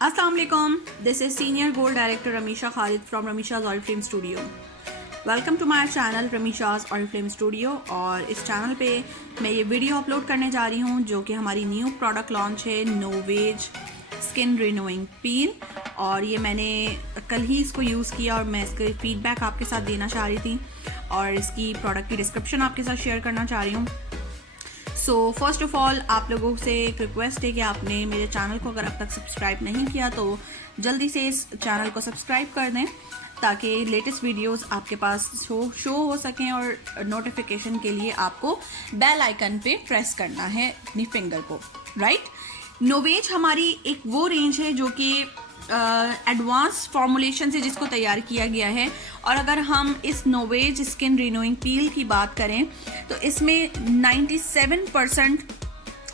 Assalamu alaikum. This is Senior Gold Director Ramisha Khalid from Ramisha's Oriflame Studio. Welcome to my channel Ramisha's Oriflame studio. और इस channel पे मैं ये video upload करने जा रही हूँ जो कि हमारी न्यू प्रोडक्ट लॉन्च है, नोवेज स्किन रिन्यूइंग पील। और ये मैंने कल ही इसको यूज़ किया और मैं इसके फीडबैक आपके साथ देना चाह रही थी और इसकी प्रोडक्ट की डिस्क्रिप्शन आपके साथ शेयर करना चाह रही हूँ। सो फर्स्ट ऑफ ऑल आप लोगों से एक रिक्वेस्ट है कि आपने मेरे चैनल को अगर अब तक सब्सक्राइब नहीं किया तो जल्दी से इस चैनल को सब्सक्राइब कर दें ताकि लेटेस्ट वीडियोस आपके पास शो हो सकें। और नोटिफिकेशन के लिए आपको बेल आइकन पे प्रेस करना है अपनी फिंगर को, राइट। नोवेज हमारी एक वो रेंज है जो कि एडवांस फॉर्मुलेशन से जिसको तैयार किया गया है। और अगर हम इस नोवेज स्किन रिन्यूइंग पील की बात करें तो इसमें 97%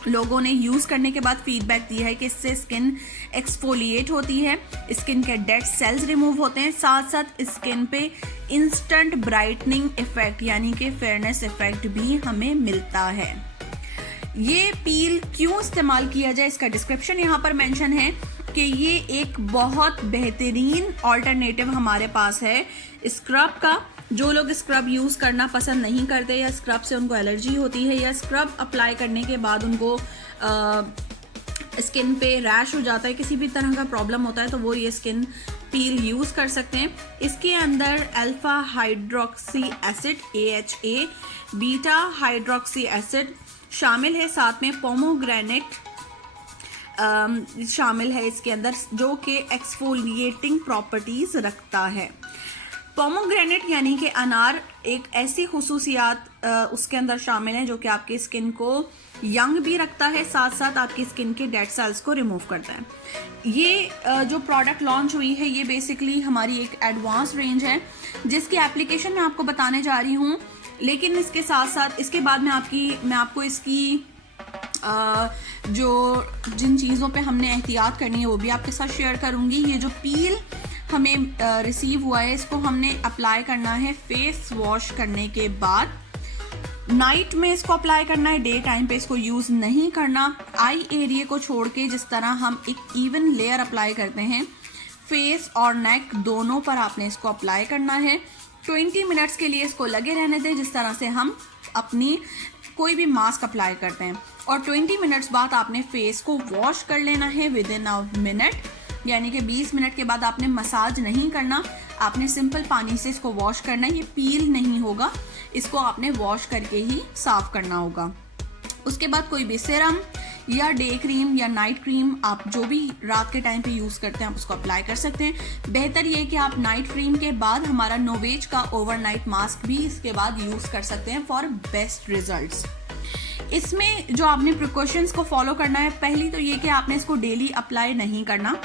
लोगों ने यूज़ करने के बाद फीडबैक दिया है कि इससे स्किन एक्सफोलिएट होती है, स्किन के डेड सेल्स रिमूव होते हैं, साथ साथ स्किन पे इंस्टेंट ब्राइटनिंग इफेक्ट यानी कि फेयरनेस इफेक्ट भी हमें मिलता है। ये पील क्यों इस्तेमाल किया जाए इसका डिस्क्रिप्शन यहाँ पर मेंशन है कि ये एक बहुत बेहतरीन ऑल्टरनेटिव हमारे पास है स्क्रब का। जो लोग स्क्रब यूज़ करना पसंद नहीं करते या स्क्रब से उनको एलर्जी होती है या स्क्रब अप्लाई करने के बाद उनको स्किन पे रैश हो जाता है, किसी भी तरह का प्रॉब्लम होता है, तो वो ये स्किन पील यूज़ कर सकते हैं। इसके अंदर alpha hydroxy acid AHA, beta hydroxy acid शामिल है, साथ में पोमोग्रेनेट शामिल है इसके अंदर जो कि एक्सफोलिएटिंग प्रॉपर्टीज़ रखता है। पोमोग्रेनेट यानी कि अनार एक ऐसी खुसूसियात उसके अंदर शामिल है जो कि आपकी स्किन को यंग भी रखता है, साथ साथ आपकी स्किन के डेड सेल्स को रिमूव करता है। ये जो प्रोडक्ट लॉन्च हुई है ये बेसिकली हमारी एक एडवांस रेंज है जिसकी एप्लीकेशन मैं आपको बताने जा रही हूँ। लेकिन इसके साथ साथ इसके बाद मैं आपको इसकी जो जिन चीज़ों पे हमने एहतियात करनी है वो भी आपके साथ शेयर करूँगी। ये जो पील हमें रिसीव हुआ है इसको हमने अप्लाई करना है फेस वॉश करने के बाद। नाइट में इसको अप्लाई करना है, डे टाइम पे इसको यूज़ नहीं करना। आई एरिया को छोड़ के जिस तरह हम एक इवन लेयर अप्लाई करते हैं फेस और नेक दोनों पर आपने इसको अप्लाई करना है। 20 मिनट्स के लिए इसको लगे रहने दें जिस तरह से हम अपनी कोई भी मास्क अप्लाई करते हैं। और 20 मिनट्स बाद आपने फेस को वॉश कर लेना है विद इन अ मिनट, यानी कि 20 मिनट के बाद आपने मसाज नहीं करना, आपने सिंपल पानी से इसको वॉश करना है। ये पील नहीं होगा, इसको आपने वॉश करके ही साफ करना होगा। उसके बाद कोई भी सीरम या डे क्रीम या नाइट क्रीम आप जो भी रात के टाइम पे यूज़ करते हैं आप उसको अप्लाई कर सकते हैं। बेहतर ये कि आप नाइट क्रीम के बाद हमारा नोवेज का ओवरनाइट मास्क भी इसके बाद यूज़ कर सकते हैं फॉर बेस्ट रिजल्ट्स। इसमें जो आपने प्रिकॉशंस को फॉलो करना है, पहली तो ये कि आपने इसको डेली अप्लाई नहीं करना,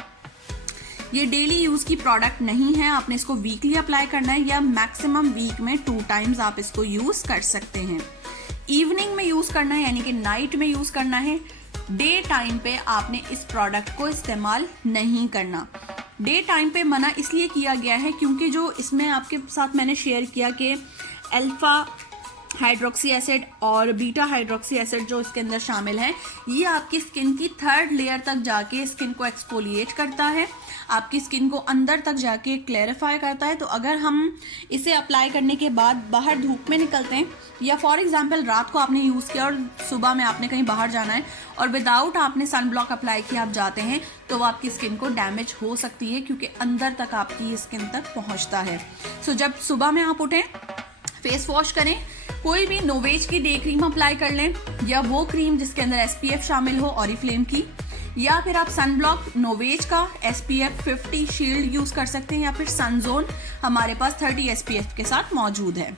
ये डेली यूज़ की प्रोडक्ट नहीं है, आपने इसको वीकली अप्लाई करना है या मैक्सिमम वीक में 2 टाइम्स आप इसको यूज़ कर सकते हैं। इवनिंग में यूज़ करना है यानी कि नाइट में यूज़ करना है। डे टाइम पे आपने इस प्रोडक्ट को इस्तेमाल नहीं करना। डे टाइम पे मना इसलिए किया गया है क्योंकि जो इसमें आपके साथ मैंने शेयर किया कि अल्फा हाइड्रोक्सी एसिड और बीटा हाइड्रोक्सी एसिड जो इसके अंदर शामिल है ये आपकी स्किन की 3rd लेयर तक जाके स्किन को एक्सफोलिएट करता है, आपकी स्किन को अंदर तक जाके क्लैरिफाई करता है। तो अगर हम इसे अप्लाई करने के बाद बाहर धूप में निकलते हैं या फॉर एग्जांपल रात को आपने यूज़ किया और सुबह में आपने कहीं बाहर जाना है और विदाउट आपने सन ब्लॉक अप्लाई किया आप जाते हैं तो वो आपकी स्किन को डैमेज हो सकती है क्योंकि अंदर तक आपकी स्किन तक पहुँचता है। सो जब सुबह में आप उठें फेस वॉश करें, कोई भी नोवेज की डे क्रीम अप्लाई कर लें या वो क्रीम जिसके अंदर SPF शामिल हो ऑरिफ्लेम की, या फिर आप सन ब्लॉक नोवेज का SPF 50 शील्ड यूज़ कर सकते हैं या फिर सनजोन हमारे पास 30 SPF के साथ मौजूद है।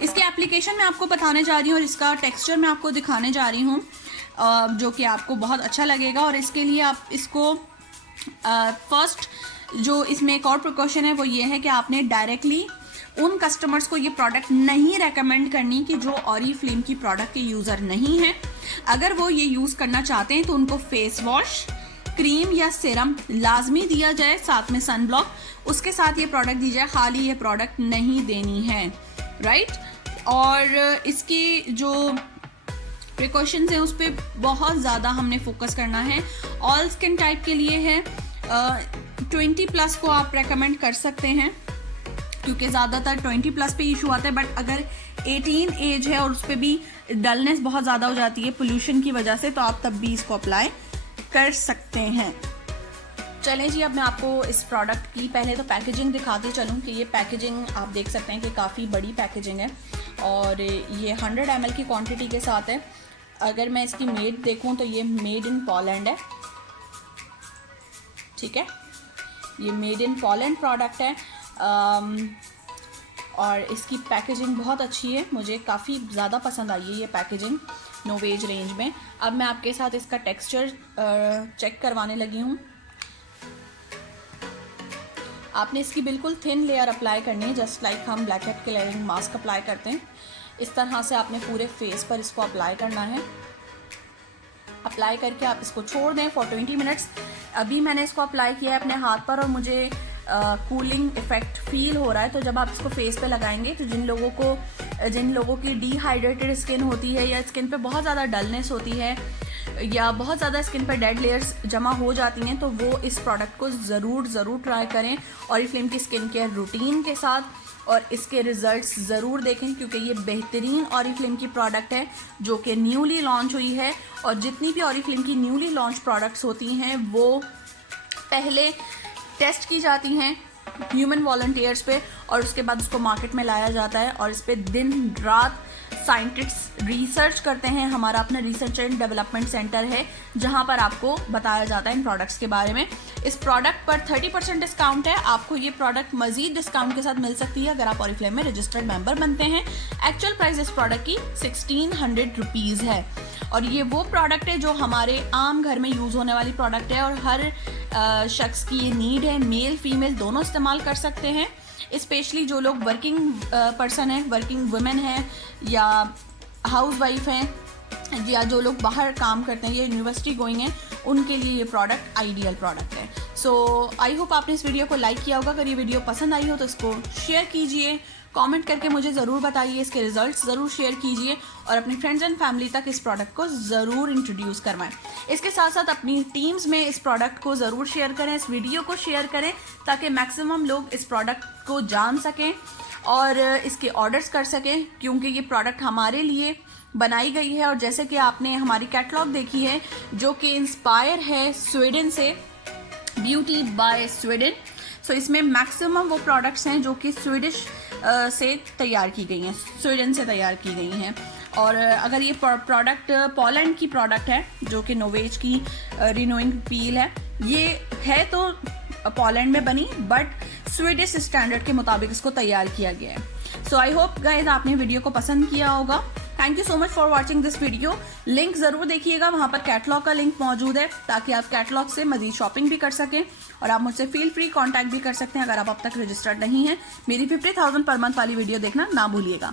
इसके एप्लीकेशन मैं आपको बताने जा रही हूँ और इसका टेक्सचर मैं आपको दिखाने जा रही हूँ जो कि आपको बहुत अच्छा लगेगा। और इसके लिए आप इसको फर्स्ट जो इसमें एक और प्रिकॉशन है वो ये है कि आपने डायरेक्टली उन कस्टमर्स को ये प्रोडक्ट नहीं रेकमेंड करनी कि जो ऑरिफ्लेम की प्रोडक्ट के यूज़र नहीं हैं। अगर वो ये यूज़ करना चाहते हैं तो उनको फेस वॉश, क्रीम या सीरम लाजमी दिया जाए, साथ में सन ब्लॉक उसके साथ ये प्रोडक्ट दी जाए, खाली ये प्रोडक्ट नहीं देनी है, राइट। और इसकी जो प्रिकॉशंस हैं उस पर बहुत ज़्यादा हमने फोकस करना है। ऑल स्किन टाइप के लिए है, 20+ को आप रेकमेंड कर सकते हैं, क्योंकि ज़्यादातर 20+ पे इशू आता है। बट अगर 18 एज है और उस पर भी डलनेस बहुत ज़्यादा हो जाती है पोल्यूशन की वजह से, तो आप तब भी इसको अप्लाई कर सकते हैं। चलें जी, अब मैं आपको इस प्रोडक्ट की पहले तो पैकेजिंग दिखाती चलूँ कि ये पैकेजिंग आप देख सकते हैं कि काफ़ी बड़ी पैकेजिंग है और ये 100 ml की क्वांटिटी के साथ है। अगर मैं इसकी मेड देखूँ तो ये मेड इन पोलैंड है, ठीक है, ये मेड इन पोलैंड प्रोडक्ट है। और इसकी पैकेजिंग बहुत अच्छी है, मुझे काफ़ी ज़्यादा पसंद आई है ये पैकेजिंग नोवेज रेंज में। अब मैं आपके साथ इसका टेक्सचर चेक करवाने लगी हूँ। आपने इसकी बिल्कुल थिन लेयर अप्लाई करनी है, जस्ट लाइक हम black head clearing mask apply करते हैं। इस तरह से आपने पूरे फेस पर इसको अप्लाई करना है। अप्लाई करके आप इसको छोड़ दें फॉर 20 मिनट्स। अभी मैंने इसको अप्लाई किया है अपने हाथ पर और मुझे कूलिंग इफ़ेक्ट फील हो रहा है। तो जब आप इसको फेस पे लगाएंगे तो जिन लोगों की डिहाइड्रेटेड स्किन होती है या स्किन पे बहुत ज़्यादा डलनेस होती है या बहुत ज़्यादा स्किन पे डेड लेयर्स जमा हो जाती हैं, तो वो इस प्रोडक्ट को ज़रूर ट्राई करें ऑरिफ्लेम की स्किन केयर रूटीन के साथ और इसके रिजल्ट्स ज़रूर देखें, क्योंकि ये बेहतरीन ऑरिफ्लेम की प्रोडक्ट है जो कि न्यूली लॉन्च हुई है। और जितनी भी ऑरिफ्लेम की न्यूली लॉन्च प्रोडक्ट्स होती हैं वो पहले टेस्ट की जाती हैं ह्यूमन वॉलंटियर्स पे और उसके बाद उसको मार्केट में लाया जाता है और इस पे दिन रात साइंटिस्ट रिसर्च करते हैं। हमारा अपना रिसर्च एंड डेवलपमेंट सेंटर है जहां पर आपको बताया जाता है इन प्रोडक्ट्स के बारे में। इस प्रोडक्ट पर 30% डिस्काउंट है। आपको ये प्रोडक्ट मजीद डिस्काउंट के साथ मिल सकती है अगर आप ऑरिफ्लेम में रजिस्टर्ड मेंबर बनते हैं। एक्चुअल प्राइस इस प्रोडक्ट की 1600 रुपीज़ है और ये वो प्रोडक्ट है जो हमारे आम घर में यूज़ होने वाली प्रोडक्ट है और हर शख्स की ये नीड है। मेल फीमेल दोनों इस्तेमाल कर सकते हैं, स्पेशली जो लोग वर्किंग पर्सन हैं, वर्किंग वुमेन हैं या हाउस वाइफ हैं या जो लोग बाहर काम करते हैं या यूनिवर्सिटी गोइंग हैं, उनके लिए ये प्रोडक्ट आइडियल प्रोडक्ट है। सो आई होप आपने इस वीडियो को लाइक किया होगा। अगर ये वीडियो पसंद आई हो तो इसको शेयर कीजिए, कमेंट करके मुझे ज़रूर बताइए, इसके रिजल्ट्स ज़रूर शेयर कीजिए और अपनी फ्रेंड्स एंड फैमिली तक इस प्रोडक्ट को ज़रूर इंट्रोड्यूस करवाएं। इसके साथ साथ अपनी टीम्स में इस प्रोडक्ट को ज़रूर शेयर करें, इस वीडियो को शेयर करें ताकि मैक्सिमम लोग इस प्रोडक्ट को जान सकें और इसके ऑर्डर्स कर सकें, क्योंकि ये प्रोडक्ट हमारे लिए बनाई गई है। और जैसे कि आपने हमारी कैटलॉग देखी है जो कि इंस्पायर है स्वीडन से, ब्यूटी बाय स्वीडन। सो इसमें मैक्सिमम वो प्रोडक्ट्स हैं जो कि स्वीडिश से तैयार की गई हैं, स्वीडन से तैयार की गई हैं। और अगर ये प्रोडक्ट पोलैंड की प्रोडक्ट है जो कि नोवेज की रिनोइंग पील है, ये है तो पोलैंड में बनी बट स्वीडिश स्टैंडर्ड के मुताबिक इसको तैयार किया गया है। सो आई होप गाइज आपने वीडियो को पसंद किया होगा। Thank you so much for watching this video. Link ज़रूर देखिएगा, वहाँ पर कैटलॉग का लिंक मौजूद है ताकि आप कैटलॉग से मजीद शॉपिंग भी कर सकें और आप मुझसे फील फ्री कॉन्टैक्ट भी कर सकते हैं अगर आप अब तक रजिस्टर्ड नहीं हैं। मेरी 50,000 पर मंथ वाली वीडियो देखना ना भूलिएगा।